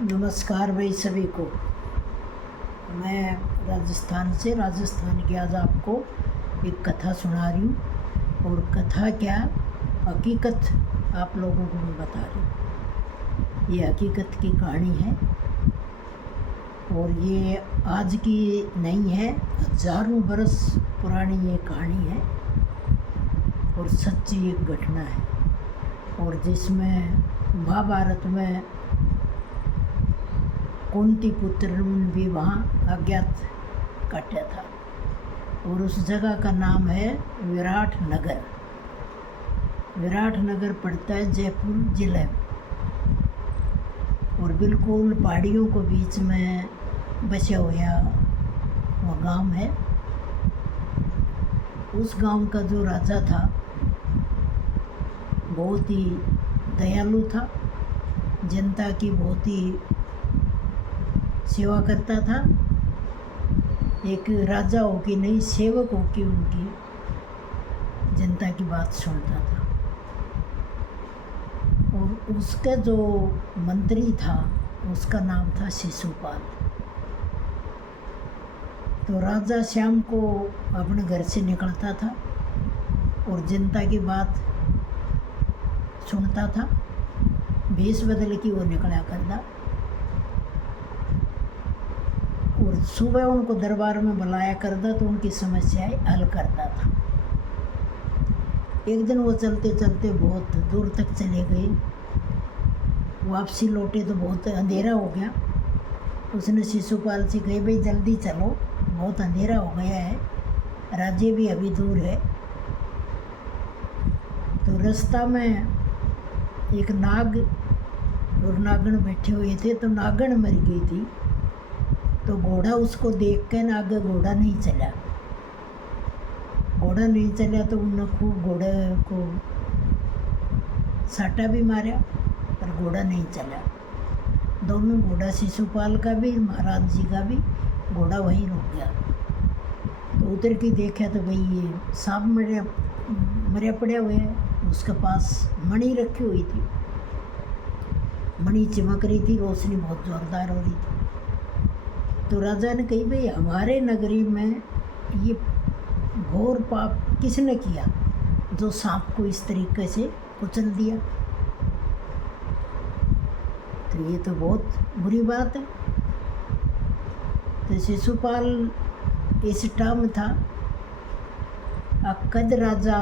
नमस्कार भाई सभी को। मैं राजस्थान की आज आपको एक कथा सुना रही हूँ। और कथा क्या, हकीकत आप लोगों को मैं बता रही हूँ। ये हकीकत की कहानी है और ये आज की नहीं है, हजारों बरस पुरानी ये कहानी है और सच्ची एक घटना है। और जिसमें महाभारत में कुंती पुत्र ने भी वहाँ अज्ञात काटा था और उस जगह का नाम है विराट नगर। विराट नगर पड़ता है जयपुर जिले में और बिल्कुल पहाड़ियों को बीच में बचा हुआ वो गांव है। उस गांव का जो राजा था बहुत ही दयालु था, जनता की बहुत ही सेवा करता था। एक राजा हो कि नहीं, सेवक हो कि उनकी जनता की बात सुनता था। और उसका जो मंत्री था उसका नाम था शिशुपाल। तो राजा शाम को अपने घर से निकलता था और जनता की बात सुनता था। भेष बदल की वो निकला करता और सुबह उनको दरबार में बुलाया करता तो उनकी समस्याएं हल करता था। एक दिन वो चलते चलते बहुत दूर तक चले गए। वापसी लौटे तो बहुत अंधेरा हो गया। उसने शिशुपाल से कही, भाई जल्दी चलो, बहुत अंधेरा हो गया है, राज्य भी अभी दूर है। तो रास्ता में एक नाग और नागण बैठे हुए थे। तो नागण मर गई थी। तो घोड़ा उसको देख कर आगे घोड़ा नहीं चला तो उन्होंने खूब घोड़े को साटा भी मारा पर घोड़ा नहीं चला। दोनों घोड़ा, शिशुपाल का भी महाराज जी का भी घोड़ा वहीं रुक गया। तो उतर के देखा तो भाई ये सांप मरे पड़े हुए हैं। उसके पास मणि रखी हुई थी, मणि चमक रही थी, रोशनी बहुत जोरदार हो रही थी। तो राजा ने कही, भाई हमारे नगरी में ये घोर पाप किसने किया जो सांप को इस तरीके से कुचल दिया। तो ये तो बहुत बुरी बात है। तो शिशुपाल इस टाइम था, कद राजा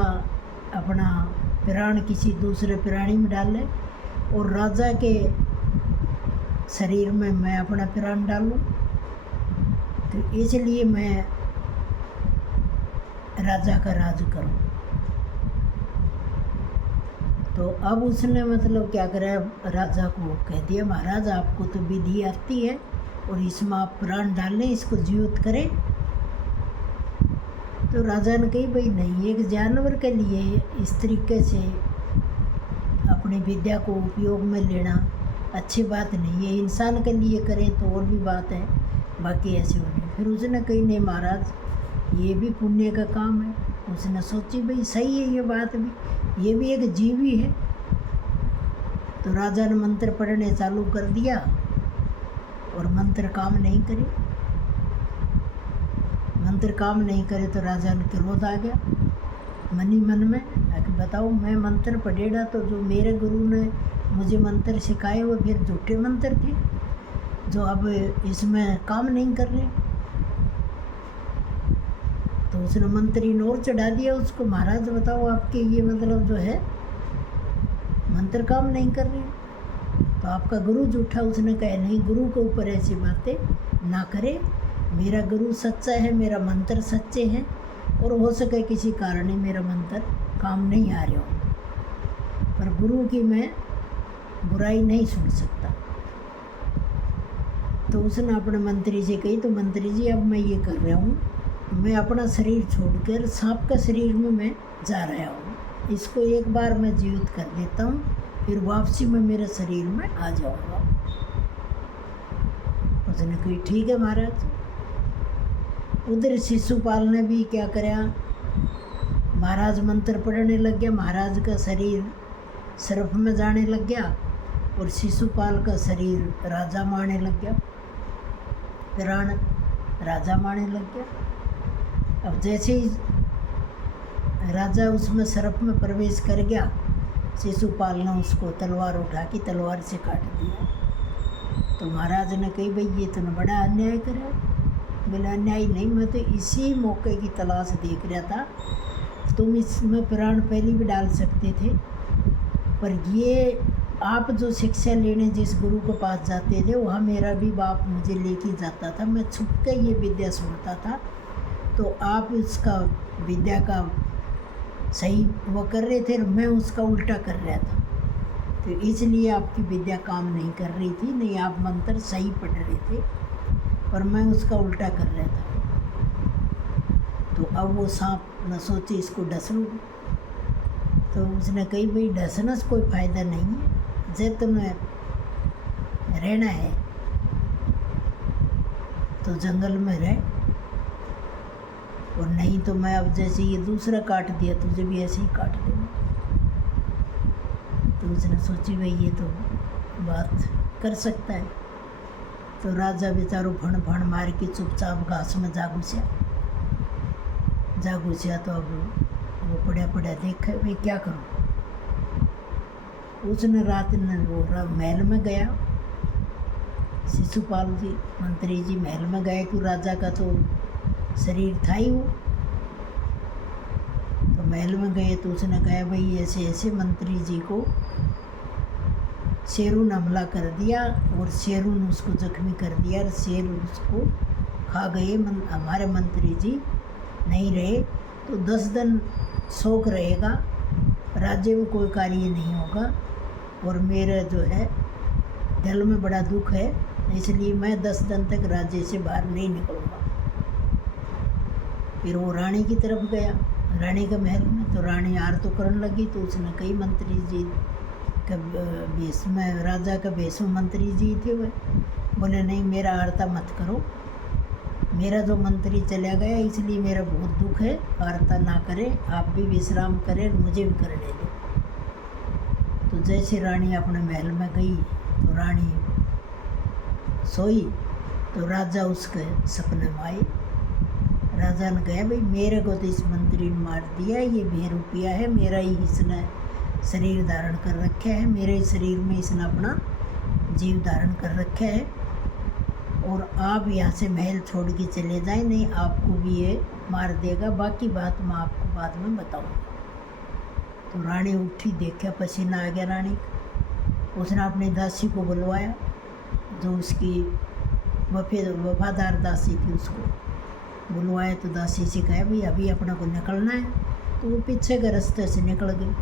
अपना प्राण किसी दूसरे प्राणी में डाले और राजा के शरीर में मैं अपना प्राण डालूं, तो इसलिए मैं राजा का राज करूं। तो अब उसने मतलब क्या करा, राजा को कह दिया, महाराज आपको तो विधि आती है और इसमें आप प्राण डालें, इसको जीवित करें। तो राजा ने कही, भाई नहीं, एक जानवर के लिए इस तरीके से अपनी विद्या को उपयोग में लेना अच्छी बात नहीं है। इंसान के लिए करें तो और भी बात है, बाकी ऐसे होने। फिर उसने कही, नहीं महाराज ये भी पुण्य का काम है। उसने सोची, भाई सही है ये बात भी, ये भी एक जीव ही है। तो राजा ने मंत्र पढ़ने चालू कर दिया और मंत्र काम नहीं करे। तो राजा ने क्रोध आ गया मन ही मन में कि बताओ, मैं मंत्र पढ़ेगा तो जो मेरे गुरु ने मुझे मंत्र सिखाए वो फिर झूठे मंत्र थे जो अब इसमें काम नहीं कर रहे। तो उसने मंत्री ने और चढ़ा दिया उसको, महाराज बताओ आपके ये मतलब जो है मंत्र काम नहीं कर रहे, तो आपका गुरु झूठा। उसने कहा, नहीं, गुरु के ऊपर ऐसी बातें ना करे, मेरा गुरु सच्चा है, मेरा मंत्र सच्चे हैं और हो सके किसी कारण ही मेरा मंत्र काम नहीं आ रहा हो, पर गुरु की मैं बुराई नहीं सुन सकता। तो उसने अपने मंत्री से कही, तो मंत्री जी अब मैं ये कर रहा हूँ, मैं अपना शरीर छोड़कर सांप का शरीर में मैं जा रहा हूँ, इसको एक बार मैं जीवित कर देता हूँ, फिर वापसी में मेरे शरीर में आ जाऊँगा। उसने कही, ठीक है महाराज। उधर शिशुपाल ने भी क्या करा, महाराज मंत्र पढ़ने लग गया, महाराज का शरीर सर्फ में जाने लग गया और शिशुपाल का शरीर राजा मारने लग गया, प्राण राजा मारने लग गया। अब जैसे ही राजा उसमें सर्प में प्रवेश कर गया, शिशुपाल ने उसको तलवार उठा के तलवार से काट दिया। तो महाराज ने कही, भाई ये तूने बड़ा अन्याय करा। बोला, अन्याय नहीं, मैं तो इसी मौके की तलाश देख रहा था, तुम इसमें प्राण पहले भी डाल सकते थे, पर ये आप जो शिक्षा लेने जिस गुरु के पास जाते थे, वहाँ मेरा भी बाप मुझे लेके जाता था, मैं छुप के ये विद्या सुनता था, तो आप इसका विद्या का सही वो कर रहे थे, मैं उसका उल्टा कर रहा था, तो इसलिए आपकी विद्या काम नहीं कर रही थी। नहीं, आप मंत्र सही पढ़ रहे थे, पर मैं उसका उल्टा कर रहा था। तो अब वो सांप न सोचे इसको डस लूँ, तो उसने कही, भाई डसने से कोई फ़ायदा नहीं है, जब तुम्हें रहना है तो जंगल में रह, और नहीं तो मैं अब जैसे ये दूसरा काट दिया, तुझे भी ऐसे ही काट देना। तो उसने सोची, भाई ये तो बात कर सकता है। तो राजा बेचारो फण फण मार के चुपचाप घास में जा घुसा। तो अब वो पड़ा पड़ा देखा, भाई क्या करूँ। उसने रात में वो महल में गया, शिशुपाल जी मंत्री जी महल में गए, कि राजा का तो शरीर था ही वो। तो महल में गए तो उसने कहा, भाई ऐसे ऐसे मंत्री जी को शेरों ने हमला कर दिया, और शेरों ने उसको जख्मी कर दिया, और शेर उसको खा गए। हमारे मंत्री जी नहीं रहे तो 10 दिन शोक रहेगा, राज्य में कोई कार्य नहीं होगा, और मेरा जो है दिल में बड़ा दुख है, इसलिए मैं 10 दिन तक राज्य से बाहर नहीं निकलूँगा। फिर वो रानी की तरफ गया, रानी के महल में। तो रानी आर तो करने लगी, तो उसने कई मंत्री जी का भेष में, राजा का भेष में मंत्री जी थे वह, बोले नहीं, मेरा आरता मत करो, मेरा जो मंत्री चला गया इसलिए मेरा बहुत दुख है, आरता ना करें, आप भी विश्राम करें, मुझे भी करने दें। तो जैसे रानी अपने महल में गई तो रानी सोई, तो राजा उसके सपने में आए। राजा ने कहा, भाई मेरे को तो इस मंत्री ने मार दिया, ये बेरुपया है, मेरा ही इसने शरीर धारण कर रखा है, मेरे शरीर में इसने अपना जीव धारण कर रखा है, और आप यहाँ से महल छोड़ के चले जाएं, नहीं आपको भी ये मार देगा, बाकी बात मैं आपको बाद में बताऊंगा। तो रानी उठी, देखा पसीना आ गया रानी का। उसने अपनी दासी को बुलवाया, जो उसकी वफादार दासी थी, उसको बुलवाया। तो दासी से कहा, भाई अभी अपना को निकलना है। तो वो पीछे के रास्ते से निकल गई।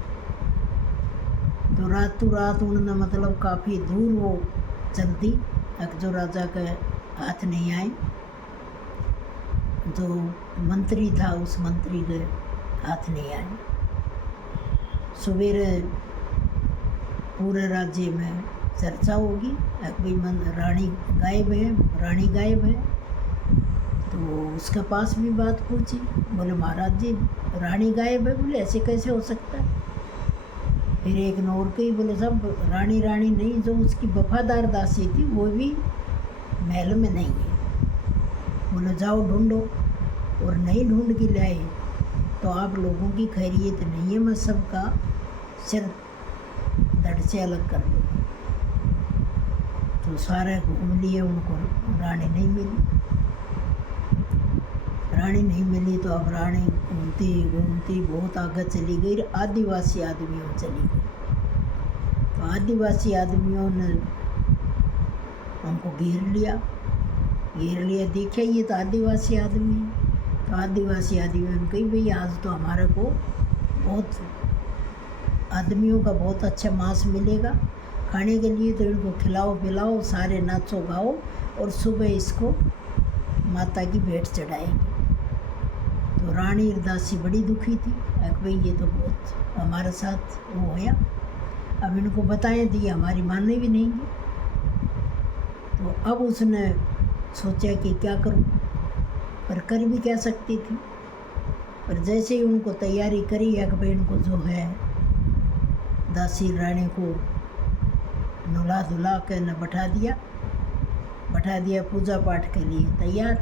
तो रात उन्होंने मतलब काफ़ी दूर वो चलती, तक जो राजा के हाथ नहीं आए। जो मंत्री था उस मंत्री के हाथ नहीं आए। सवेरे पूरे राज्य में चर्चा होगी, भाई रानी गायब है। तो उसके पास भी बात पूछी, बोले महाराज जी रानी गायब है। बोले ऐसे कैसे हो सकता है। फिर एक नौर के ही बोले, सब रानी नहीं, जो उसकी वफादार दासी थी वो भी महल में नहीं है। बोले जाओ ढूंढो, और नहीं ढूंढ के लाए तो आप लोगों की खैरियत नहीं है, मैं सबका सिर धड़ से अलग कर दूँगा। तो सारे घूम लिए, उनको रानी नहीं मिली। तो अब रानी घूमती बहुत आगे चली गई, आदिवासी आदमियों में चली गई। तो आदिवासी आदमियों ने उनको घेर लिया, देखा ये तो आदिवासी आदमी है। तो आदिवासी आदमियों ने कही, भाई आज तो हमारे को बहुत आदमियों का बहुत अच्छा मांस मिलेगा खाने के लिए, तो इनको खिलाओ पिलाओ, सारे नाचो गाओ, और सुबह इसको माता की भेंट चढ़ाएंगे। तो रानी दासी बड़ी दुखी थी, भाई ये तो बहुत हमारे साथ वो होया, अब इनको बताएं दिए हमारी मानने भी नहीं है। तो अब उसने सोचा कि क्या करूं, पर कर भी क्या सकती थी। पर जैसे ही उनको तैयारी करी, भाई इनको जो है दासी रानी को नुला धुला के न बैठा दिया पूजा पाठ के लिए तैयार।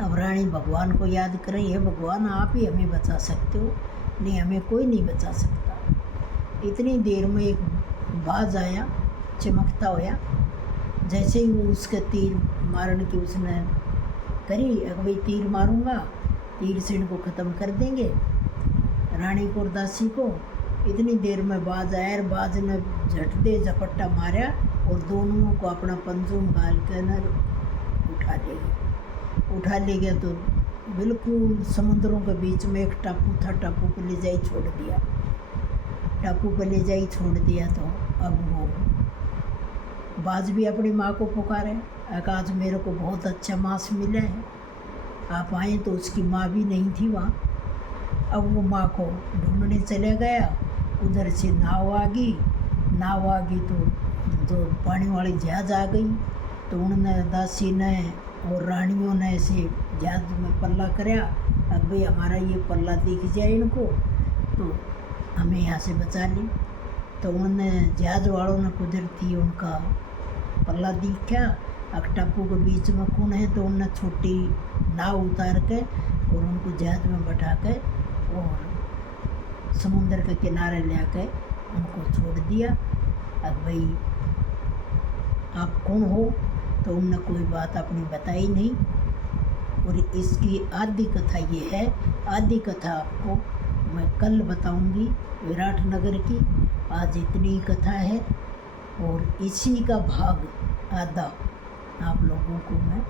अब रानी भगवान को याद करें, हे भगवान आप ही हमें बचा सकते हो, नहीं हमें कोई नहीं बचा सकता। इतनी देर में एक बाज आया चमकता होया, जैसे ही वो उसके तीर मारने की उसने करी, अगर भाई तीर मारूंगा तीर से इनको ख़त्म कर देंगे रानी को और दासी को। इतनी देर में बाज आया, बाज ने झट दे झपट्टा मारा और दोनों को अपना पंजुम गाल के न उठा ले गया। तो बिल्कुल समुद्रों के बीच में एक टापू था, टापू पर ले जाई छोड़ दिया। तो अब वो बाज भी अपनी माँ को पुकारे, आज मेरे को बहुत अच्छा मांस मिला है, आप आए। तो उसकी माँ भी नहीं थी वहाँ। अब वो माँ को ढूंढने चले गया, उधर से नाव आ गई तो पानी वाली जहाज आ गई। तो उन्होंने दासी ने और रानियों ने ऐसे जहाज में पल्ला कराया, अब भाई हमारा ये पल्ला दिख जाए इनको तो हमें यहाँ से बचा ली। तो उन्होंने जहाज वालों ने कुदरती उनका पल्ला दिखा, अब टापू के बीच में कौन है, तो उन्होंने छोटी नाव उतार के और उनको जहाज में बैठा के और समुद्र के किनारे ले आके उनको छोड़ दिया। अब भाई आप कौन हो, तो उन्होंने कोई बात अपनी बताई नहीं। और इसकी आधी कथा ये है, आधी कथा आपको मैं कल बताऊंगी विराट नगर की। आज इतनी कथा है और इसी का भाग आधा आप लोगों को मैं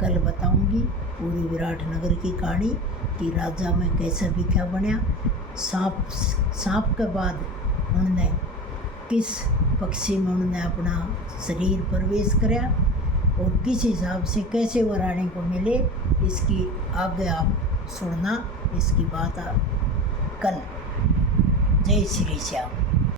कल बताऊंगी, पूरी विराट नगर की कहानी कि राजा में कैसे भिक्षा बना, सांप के बाद उन्होंने किस पक्षी में उन्होंने अपना शरीर प्रवेश कराया और किस हिसाब से कैसे वो रानी को मिले, इसकी आगे आप सुनना, इसकी बात कल। जय श्री श्याम।